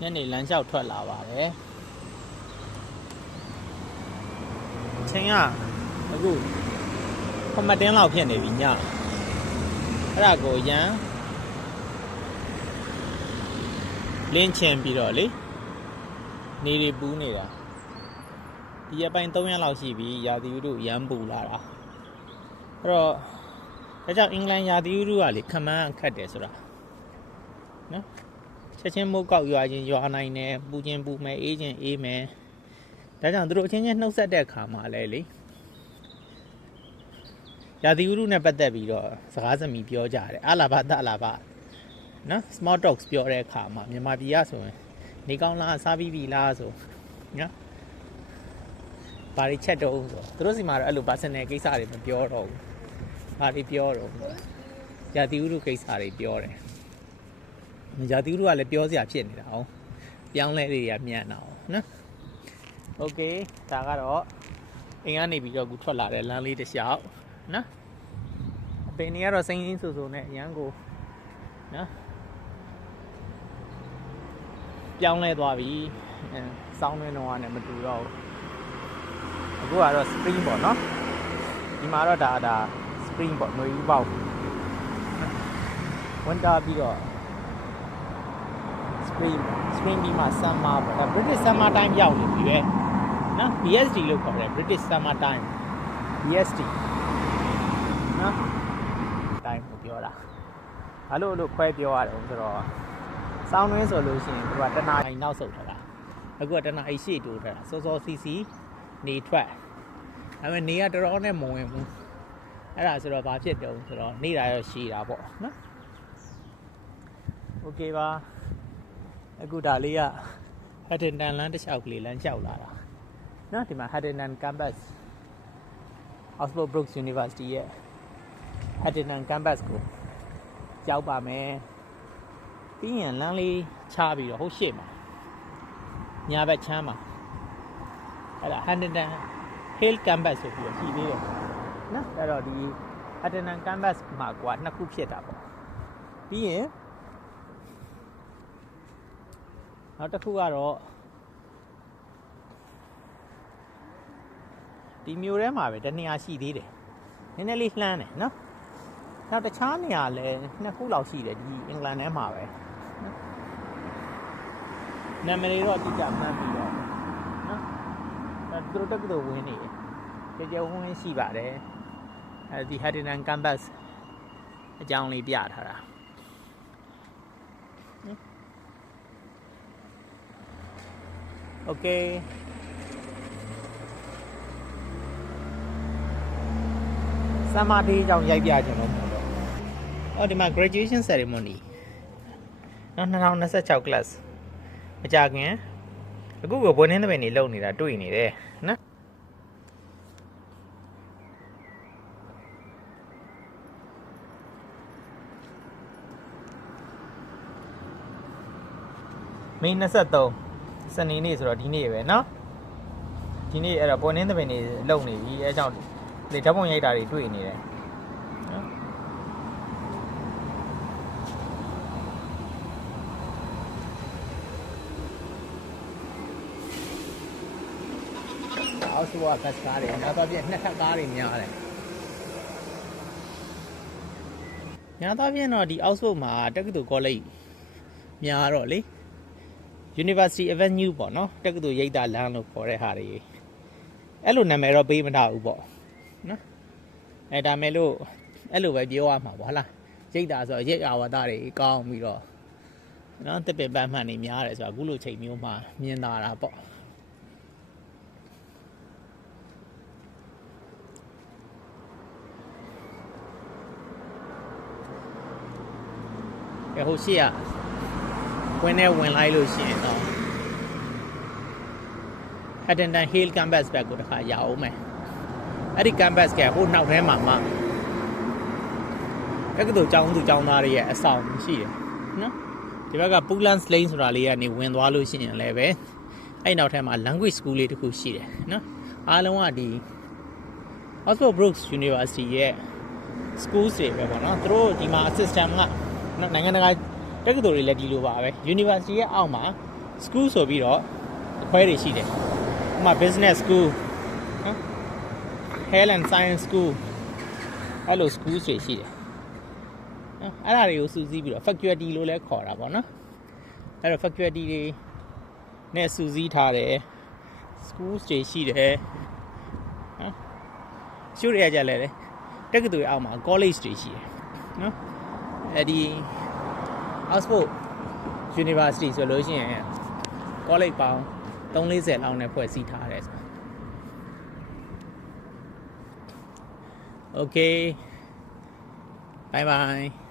ညနေလမ်းလျှောက်ထွက်လာပါတယ်ချိန်ကအခုခမတင်းလောက်ဖြစ်နေပြီညအဲ့ဒါကိုရန်လင်းချင်ပြီးတော့လေနေတွေပူးနေတာဒီအပိုင်း3ရက်လောက်ရှိပြီရာသီဥတုရမ်းပူလာတာအဲ့တော့ဒါကြောင့်အင်္ဂလန်ရာသီဥတုကလေခမန်းခတ်တယ်ဆိုတာနော်ချက်ချင်းမိုးကောက်ရွာချင်းရွာနိုင်တယ်ပူချင်းပူမယ်အေးချင်းအေးမယ်ဒါကြောင့်သူတို့အချင်းချင်းနှုတ်ဆက်တဲ့အခါမှာလဲလေရာသီဥတုနဲ့ပတ်သက်ပြီးတော့စကားစမြည်ပြောကြတယ်အလာဘတအလာဘနော် small talks ပြောတဲ့အခါမှာမြန်မာပြည်ကဆိုရင်နေကောင်းလားစားပြီးပြီလားဆိုနော်ဘာတွေချက်တော့ဆိုသူတို့စီမှာတော့အဲ့လို personal ကိစ္စတွေမပြောတော့ဘူးဘာတွေပြောတော့ရာသီဥတုကိစ္စတွေပြောတယ်ရာသီဥတုကလည်းပြောစရာဖြစ်နေတာအောင်ပြောင်းလဲတွေကမြန်တာအောင်နော်โอเคဒါကတော့အိမ်ကနေပြီးတော့အခုထွက်လာတဲ့လမ်းလေးတစ်လျှောက်နော်အပင်တွေကတော့စိမ့်စိမ့်ဆူဆူနဲ့အရန်ကိုနော်ပြောင်းလဲသွားပြီစောင်းတွင်းတော့နဲ့မတူတော့ဘူးအခုကတော့ spring ပေါ့နော်ဒီမှာတော့ဒါ spring ပေါ့ຫນွေဥပေါက် winter ပြီးတော့ spring ပြီးမှ summer ပေါ့ဒါ British summer time ရောက်နေပြီပဲနော် BST လို့ခေါ်တယ် British summer time BST နော် time ကိုပြောတာဘာလို့ခွဲပြောရတယ်ဆိုတော့စောင်းတွင်းဆိုလို့ရှိရင်သူကတနားအိမ်နောက်ဆုတ်ထားတာအခုကတနားအိမ်ရှေ့တိုးထားတာစောစီစီနေထွက်ဒါပေမဲ့နေကတော်တော်နဲ့မဝင်ဘူးအဲ့ဒါဆိုတော့ဘာဖြစ်တုံးဆိုတော့နေတာရောရှည်တာပေါ့နော်โอเคပါအခုဒါလေးက Haddington လမ်းတစ်လျှောက်ကလေးလမ်းလျှောက်လာတာနော်ဒီမှာ Haddington campus Oxford Brookes University ရဲ့ Haddington campus ကိုရောက်ပါမယ်ပြီးရင်လမ်းလေးချပြီးတော့ဟုတ်ရှေ့မှာညာဘက်ချမ်းမှာအဲ့ဒါ Haddington Hill campus ဆိုပြီးတော့ရှိသေးတယ်နော်အဲ့တော့ဒီ Haddington campus မှာကွာနှစ်ခုဖြစ်တာပေါ့ပြီးရင်နောက်တစ်ခုကတော့ဒီမြို့ထဲမှာပဲတနေရာရှိသေးတယ်နည်းနည်းလေးလှမ်းတယ်နော်နောက်တခြားနေရာလည်းနှစ်ခုလောက်ရှိတယ်ဒီအင်္ဂလန်ထဲမှာပဲနာမည်တွေတော့အတိအကျမှန်းပြီးတော့နော်အဲသူတို့တက်ကတော့ဝင်နေတယ်ကြဲဝင်းရှိပါတယ်အဲဒီ Haddington campus အကြောင်းလေးပြထားတာโอเคsummer day ကြောင့်ရိုက်ပြချင်လို့အော်ဒီမှာ graduation ceremony နော်2026 class မကြခင်အခုကဘွယ်နှင်းသဘင်နေလုံနေတာတွေ့နေတယ်နော်မေ23စနေနေ့ဆိုတော့ဒီနေ့ပဲเนาะဒီနေ့အဲ့တော့ပေါ်နှင်းသပင်တွေလုံနေပြီအဲကြောင့်လေဓာတ်ပုံရိုက်တာတွေတွေ့နေတယ်နော်အောက်ဆိုကဘတ်ကားတွေနောက်တော့ပြည့်နှစ်ထပ်ကားတွေများတယ်ညာတော့ပြည့်တော့ဒီအောက်ဆိုမှာတက္ကသိုလ်ကောလိပ်များတော့လေUniversity Avenue ပေါ့နော်တက္ကသိုလ်ရိပ်သာလမ်းလို့ခေါ်တဲ့ဟာတွေအဲ့လိုနာမည်တော့ပေးမထားဘူးပေါ့နော်အဲ့ဒါမဲ့လို့အဲ့လိုပဲပြောရမှာပေါ့ဟုတ်လားရိပ်သာဆိုတော့ရိပ်အာဝါဒတွေကောင်းပြီးတော့နော်တစ်ပင်ပန်းမှန်နေများတယ်ဆိုတော့အခုလိုချိန်မျိုးမှာမြင်လာတာပေါ့ဟိုရှိရဝင်လိုက်လို့ရှိရင်တော့ Haddington Hill campus ဘက်ကိုတစ်ခါရအောင်မယ်အဲ့ဒီ campus ကဟိုနောက်ထဲမှာမှတက္ကသိုလ်ကျောင်းသူကျောင်းသားတွေရဲ့အဆောင်ရှိတယ်နော်ဒီဘက်က Pullans Lane ဆိုတာလေးကနေဝင်သွားလို့ရှိရင်လည်းပဲအဲ့နောက်ထဲမှာ language school လေးတစ်ခုရှိတယ်နော်အားလုံးကဒီ Oxford Brookes University ရဲ့ schools တွေပဲပေါ့နော်သူတို့ဒီမှာ system ကနိုင်ငံတကာတက္ကသိုလ်တွေလည်းဒီလိုပါပဲ University ရဲ့အောက်မှာ school ဆိုပြီးတော့အခွဲတွေရှိတယ်ဥပမာ business school နော် health and science school အဲ့လို school တွေရှိတယ်နော်အဲ့ဒါတွေကိုစုစည်းပြီးတော့ faculty လို့လည်းခေါ်တာပေါ့နော်အဲ့တော့ faculty တွေနဲ့စုစည်းထားတယ် school တွေရှိတယ်နော်ရှို့ရကြလဲတက္ကသိုလ်အောက်မှာ college တွေရှိတယ်နော်အဲ့ဒီ Oxford University ဆိုလို့ရှိရင် college ပေါင်း340လောက်နဲ့ဖွဲ့စည်းထားတယ်ဆို Okay bye bye